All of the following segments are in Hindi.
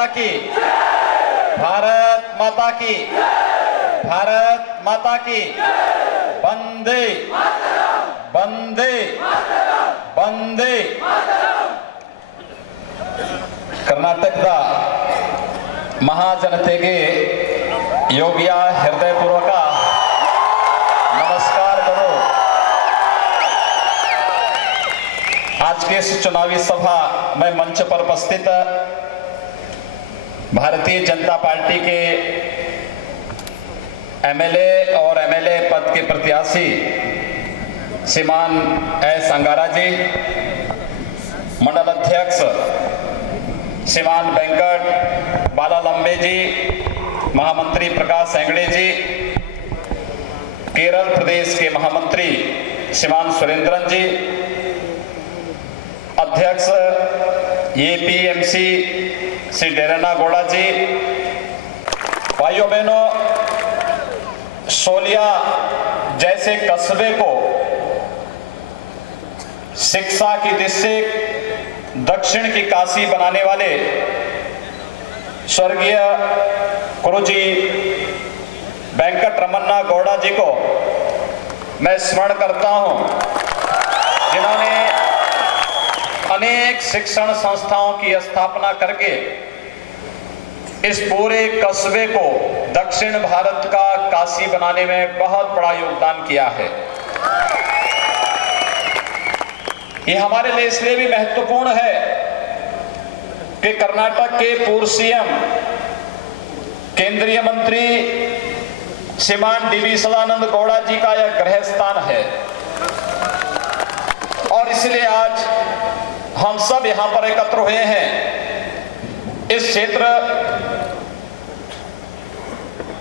माता की, भारत माता की, भारत माता की, वंदे वंदे वंदे। कर्नाटकದ ಮಹಾಜನತೆಗೆ ಯೋಗಿಯ ಹೃದಯಪೂರ್ವಕ नमस्कार। आज के इस चुनावी सभा में मंच पर उपस्थित भारतीय जनता पार्टी के एमएलए और एमएलए पद के प्रत्याशी श्रीमान एस अंगारा जी, मंडल अध्यक्ष श्रीमान वेंकट बालालंबे जी, महामंत्री प्रकाश हेगड़े जी, केरल प्रदेश के महामंत्री श्रीमान सुरेंद्रन जी, अध्यक्ष एपीएमसी श्री डेरना गौड़ा जी, भाइयों बहनों, सोलिया जैसे कस्बे को शिक्षा की दृष्टि दक्षिण की काशी बनाने वाले स्वर्गीय गुरुजी वेंकट रमन्ना गौड़ा जी को मैं स्मरण करता हूं, जिन्होंने अनेक शिक्षण संस्थाओं की स्थापना करके इस पूरे कस्बे को दक्षिण भारत का काशी बनाने में बहुत बड़ा योगदान किया है। ये हमारे लिए इसलिए भी महत्वपूर्ण है कि कर्नाटक के पूर्व सीएम केंद्रीय मंत्री श्रीमान डीवी सदानंद गौड़ा जी का यह गृह स्थान है और इसलिए आज हम सब यहां पर एकत्र हुए हैं। इस क्षेत्र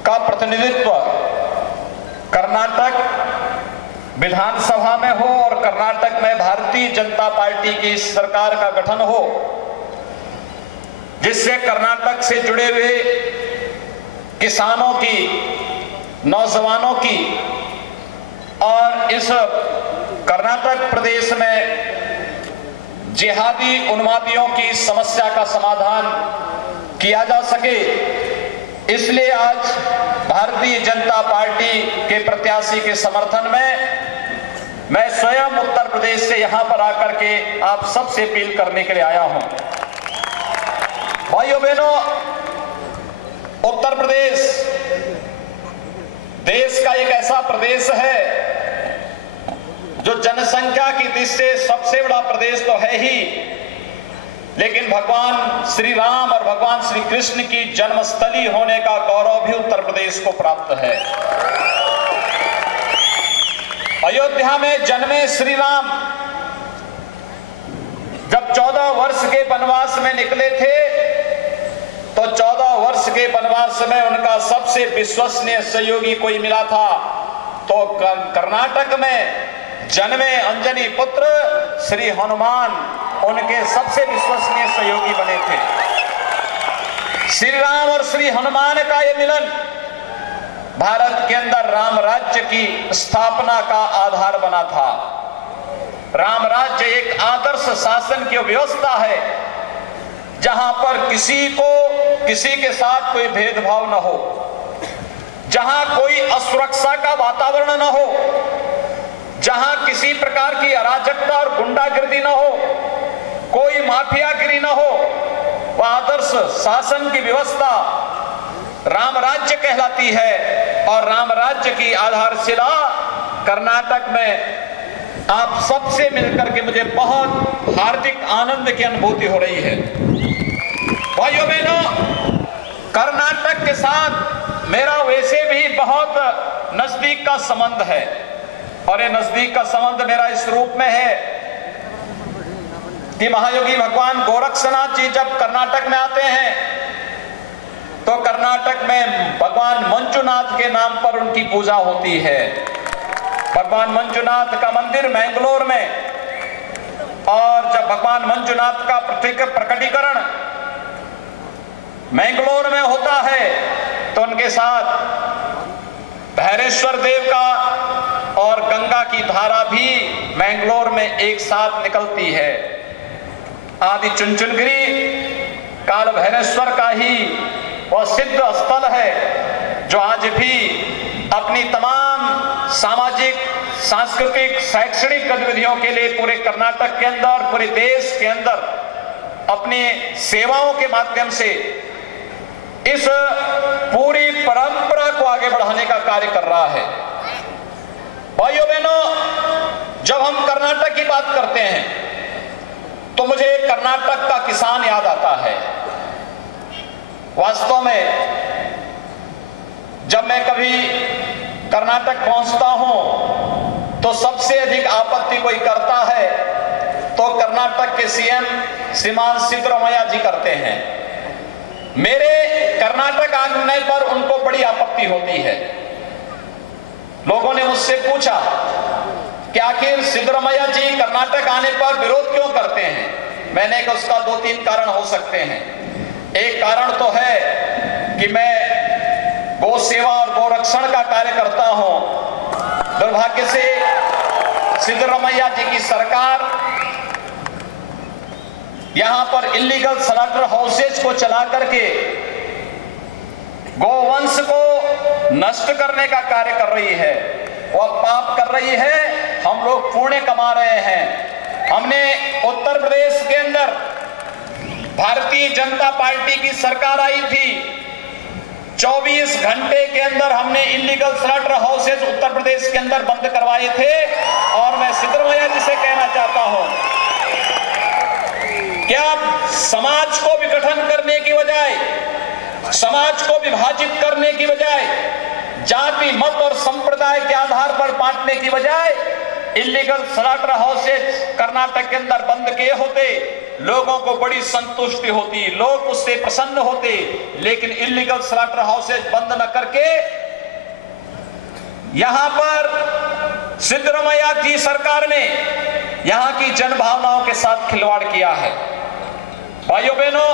का प्रतिनिधित्व कर्नाटक विधानसभा में हो और कर्नाटक में भारतीय जनता पार्टी की सरकार का गठन हो, जिससे कर्नाटक से जुड़े हुए किसानों की, नौजवानों की और इस कर्नाटक प्रदेश में जिहादी उन्मादियों की समस्या का समाधान किया जा सके। इसलिए आज भारतीय जनता पार्टी के प्रत्याशी के समर्थन में मैं स्वयं उत्तर प्रदेश से यहां पर आकर के आप सबसे अपील करने के लिए आया हूं। भाइयों बहनों, उत्तर प्रदेश देश का एक ऐसा प्रदेश है जो जनसंख्या की दृष्टि से सबसे बड़ा प्रदेश तो है ही, लेकिन भगवान श्री राम और भगवान श्री कृष्ण की जन्मस्थली होने का गौरव भी उत्तर प्रदेश को प्राप्त है। अयोध्या में जन्मे श्री राम जब 14 वर्ष के वनवास में निकले थे तो 14 वर्ष के वनवास में उनका सबसे विश्वसनीय सहयोगी कोई मिला था तो कर्नाटक में जन्मे अंजनी पुत्र श्री हनुमान उनके सबसे विश्वसनीय सहयोगी बने थे। श्री राम और श्री हनुमान का यह मिलन भारत के अंदर राम राज्य की स्थापना का आधार बना था। राम राज्य एक आदर्श शासन की व्यवस्था है जहां पर किसी के साथ कोई भेदभाव न हो, जहां कोई असुरक्षा का वातावरण न हो, जहां किसी प्रकार की अराजकता और गुंडागिर्दी न हो, कोई माफियागिरी न हो। वह आदर्श शासन की व्यवस्था राम राज्य कहलाती है और राम राज्य की आधारशिला कर्नाटक में आप सबसे मिलकर के मुझे बहुत हार्दिक आनंद की अनुभूति हो रही है। भाइयों बहनों, कर्नाटक के साथ मेरा वैसे भी बहुत नजदीक का संबंध है और ये नजदीक का संबंध मेरा इस रूप में है कि महायोगी भगवान गोरक्षनाथ जी जब कर्नाटक में आते हैं तो कर्नाटक में भगवान मंजुनाथ के नाम पर उनकी पूजा होती है। भगवान मंजुनाथ का मंदिर मैंगलोर में, और जब भगवान मंजुनाथ का प्रकटीकरण मैंगलोर में होता है तो उनके साथ भैरेश्वर देव का और गंगा की धारा भी मैंगलोर में एक साथ निकलती है। आदि चुनचुनगिरी काल भैरवेश्वर का ही वह सिद्ध स्थल है जो आज भी अपनी तमाम सामाजिक, सांस्कृतिक, शैक्षणिक गतिविधियों के लिए पूरे कर्नाटक के अंदर, पूरे देश के अंदर अपनी सेवाओं के माध्यम से इस पूरी परंपरा को आगे बढ़ाने का कार्य कर रहा है। भाइयों बहनों, जब हम कर्नाटक की बात करते हैं तो मुझे कर्नाटक का किसान याद आता है। वास्तव में जब मैं कभी कर्नाटक पहुंचता हूं तो सबसे अधिक आपत्ति कोई करता है तो कर्नाटक के सीएम श्रीमान सिद्धरामैया जी करते हैं। मेरे कर्नाटक आने पर उनको बड़ी आपत्ति होती है। लोगों ने मुझसे पूछा कि आखिर सिद्धरामैया जी कर्नाटक आने पर विरोध क्यों करते हैं। मैंने कहा उसका 2-3 कारण हो सकते हैं। एक कारण तो है कि मैं गौ सेवा और गौ रक्षण का कार्य करता हूं। दुर्भाग्य से सिद्धरामैया जी की सरकार यहां पर इलीगल स्लॉटर हाउसेज को चला करके गौवंश को नष्ट करने का कार्य कर रही है। वह पाप कर रही है, हम लोग पुण्य कमा रहे हैं। हमने उत्तर प्रदेश के अंदर भारतीय जनता पार्टी की सरकार आई थी, 24 घंटे के अंदर हमने illegal slaughter houses Uttar Pradesh के अंदर बंद करवाए थे। और मैं सिद्धरामैया जी से कहना चाहता हूं, क्या समाज को विघटन करने की बजाय, समाज को विभाजित करने की बजाय, जाति, मत और संप्रदाय के आधार पर बांटने की बजाय इलीगल स्लॉटर हाउसेज कर्नाटक के अंदर बंद किए होते, लोगों को बड़ी संतुष्टि होती, लोग उससे प्रसन्न होते। लेकिन इलीगल स्लॉटर हाउसेज बंद न करके यहां पर सिद्धरामैया की सरकार ने यहां की जनभावनाओं के साथ खिलवाड़ किया है। भाइयों बहनों,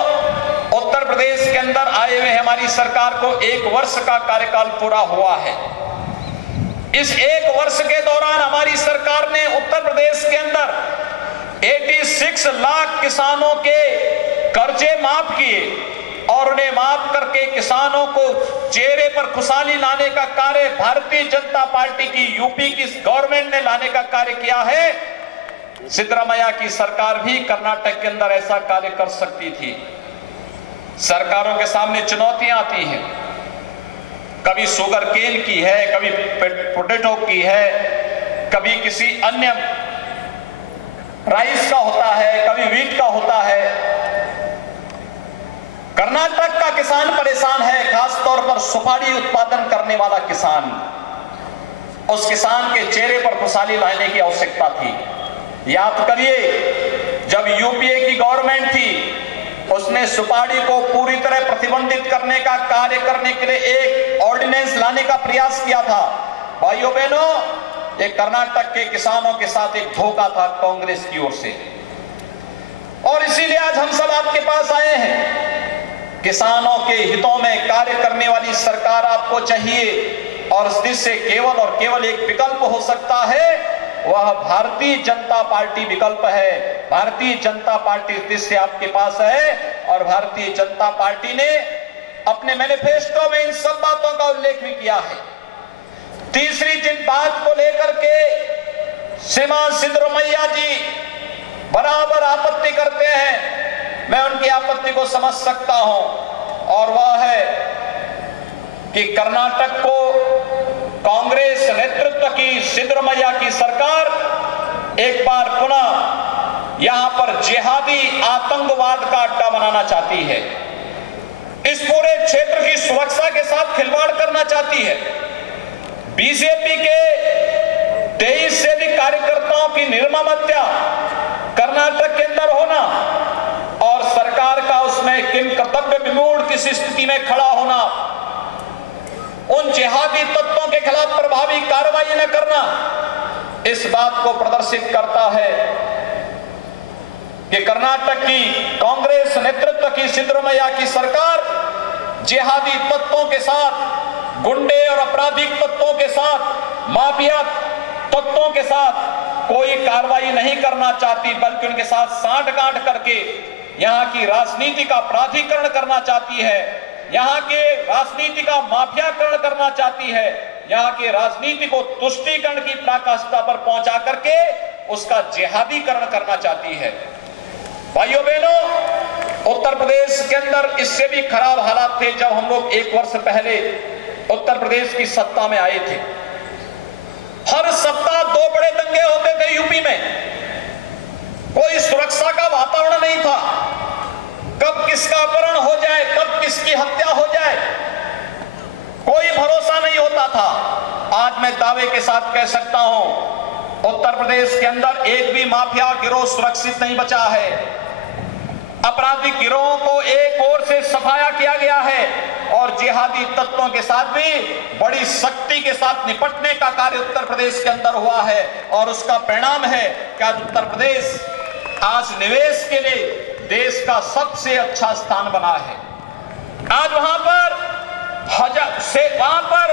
उत्तर प्रदेश के अंदर आए हुए हमारी सरकार को 1 वर्ष का कार्यकाल पूरा हुआ है। इस 1 वर्ष के दौरान हमारी सरकार ने उत्तर प्रदेश के अंदर 86 लाख किसानों के कर्जे माफ किए और उन्हें माफ करके किसानों को चेहरे पर खुशहाली लाने का कार्य भारतीय जनता पार्टी की यूपी की गवर्नमेंट ने लाने का कार्य किया है। सिद्धरामैया की सरकार भी कर्नाटक के अंदर ऐसा कार्य कर सकती थी। सरकारों के सामने चुनौतियां आती हैं, कभी शुगर केन की है, कभी पोटैटो की है, कभी किसी अन्य राइस का होता है, कभी व्हीट का होता है। कर्नाटक का किसान परेशान है, खास तौर पर सुपारी उत्पादन करने वाला किसान। उस किसान के चेहरे पर खुशहाली लाने की आवश्यकता थी। याद करिए, जब यूपीए की गवर्नमेंट थी उसने सुपारी को पूरी तरह प्रतिबंधित करने का कार्य करने के लिए एक ऑर्डिनेंस लाने का प्रयास किया था। भाइयों बहनों, ये कर्नाटक के किसानों के साथ एक धोखा था कांग्रेस की ओर से, और इसीलिए आज हम सब आपके पास आए हैं। किसानों के हितों में कार्य करने वाली सरकार आपको चाहिए और इससे केवल और केवल एक विकल्प हो सकता है, वह भारतीय जनता पार्टी विकल्प है। भारतीय जनता पार्टी जिससे आपके पास है, और भारतीय जनता पार्टी ने अपने मैनिफेस्टो में इन सब बातों का उल्लेख भी किया है। तीसरी जिन बात को लेकर के श्रीमान सिद्धरामैया जी बराबर आपत्ति करते हैं, मैं उनकी आपत्ति को समझ सकता हूं, और वह है कि कर्नाटक को कांग्रेस नेतृत्व की सिद्धरामैया की सरकार एक बार पुनः यहां पर जिहादी आतंकवाद का अड्डा बनाना चाहती है। इस पूरे क्षेत्र की सुरक्षा के साथ खिलवाड़ करना चाहती है। बीजेपी के 23 से अधिक कार्यकर्ताओं की निर्मम हत्या कर्नाटक के अंदर होना और सरकार का उसमें किम कर्तव्य विमूढ़ की स्थिति में खड़ा होना, उन जिहादी तत्वों के खिलाफ प्रभावी कार्रवाई न करना, इस बात को प्रदर्शित करता है कि कर्नाटक की कांग्रेस नेतृत्व की सिद्धरामैया की सरकार जिहादी तत्वों के साथ, गुंडे और आपराधिक तत्वों के साथ, माफिया तत्वों के साथ कोई कार्रवाई नहीं करना चाहती, बल्कि उनके साथ सांठ-गांठ करके यहाँ की राजनीति का प्राधिकरण करना चाहती है, यहाँ के राजनीति का माफियाकरण करना चाहती है, यहाँ के राजनीति को तुष्टीकरण की पराकाष्ठा पर पहुंचा करके उसका जिहादीकरण करना चाहती है। भाइयों बहनों, उत्तर प्रदेश के अंदर इससे भी खराब हालात थे जब हम लोग 1 वर्ष पहले उत्तर प्रदेश की सत्ता में आए थे। हर सप्ताह 2 बड़े दंगे होते थे यूपी में, कोई सुरक्षा का वातावरण नहीं था, कब किसका अपहरण हो जाए, कब किसकी हत्या हो जाए, कोई भरोसा नहीं होता था। आज मैं दावे के साथ कह सकता हूं, उत्तर प्रदेश के अंदर एक भी माफिया गिरोह सुरक्षित नहीं बचा है। आपराधिक गिरोहों को एक ओर से सफाया किया गया है और जिहादी तत्वों के साथ भी बड़ी सख्ती के साथ निपटने का कार्य उत्तर प्रदेश के अंदर हुआ है और उसका परिणाम है कि आज उत्तर प्रदेश आज निवेश के लिए देश का सबसे अच्छा स्थान बना है। आज वहां पर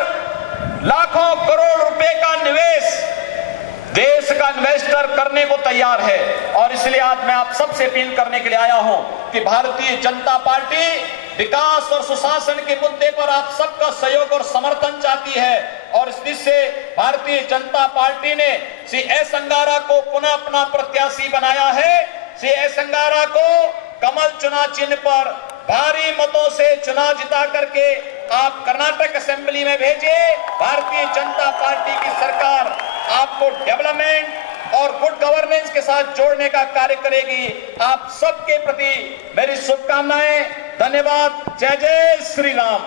लाखों करोड़ रुपए का निवेश देश का इन्वेस्टर करने को तैयार है और इसलिए आज मैं आप सबसे अपील करने के लिए आया हूं कि भारतीय जनता पार्टी विकास और सुशासन के मुद्दे पर आप सबका सहयोग और समर्थन चाहती है और इससे भारतीय जनता पार्टी ने श्री एस अंगारा को पुनः अपना प्रत्याशी बनाया है। श्री एस अंगारा को कमल चुनाव चिन्ह पर भारी मतों से चुनाव जिता करके आप कर्नाटक असेंबली में भेजिए। भारतीय जनता पार्टी की सरकार आपको डेवलपमेंट और गुड गवर्नेंस के साथ जोड़ने का कार्य करेगी। आप सबके प्रति मेरी शुभकामनाएं। धन्यवाद। जय जय श्री राम।